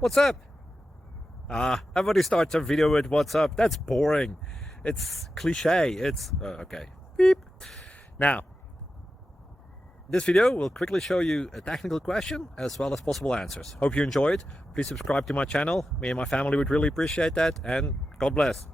What's up? Everybody starts a video with what's up. That's boring. It's cliche. It's okay. Beep. Now, this video will quickly show you a technical question as well as possible answers. Hope you enjoy it. Please subscribe to my channel. Me and my family would really appreciate that, and God bless.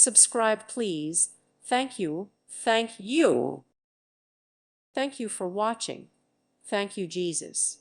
Subscribe, please. Thank you. Thank you. Thank you for watching. Thank you, Jesus.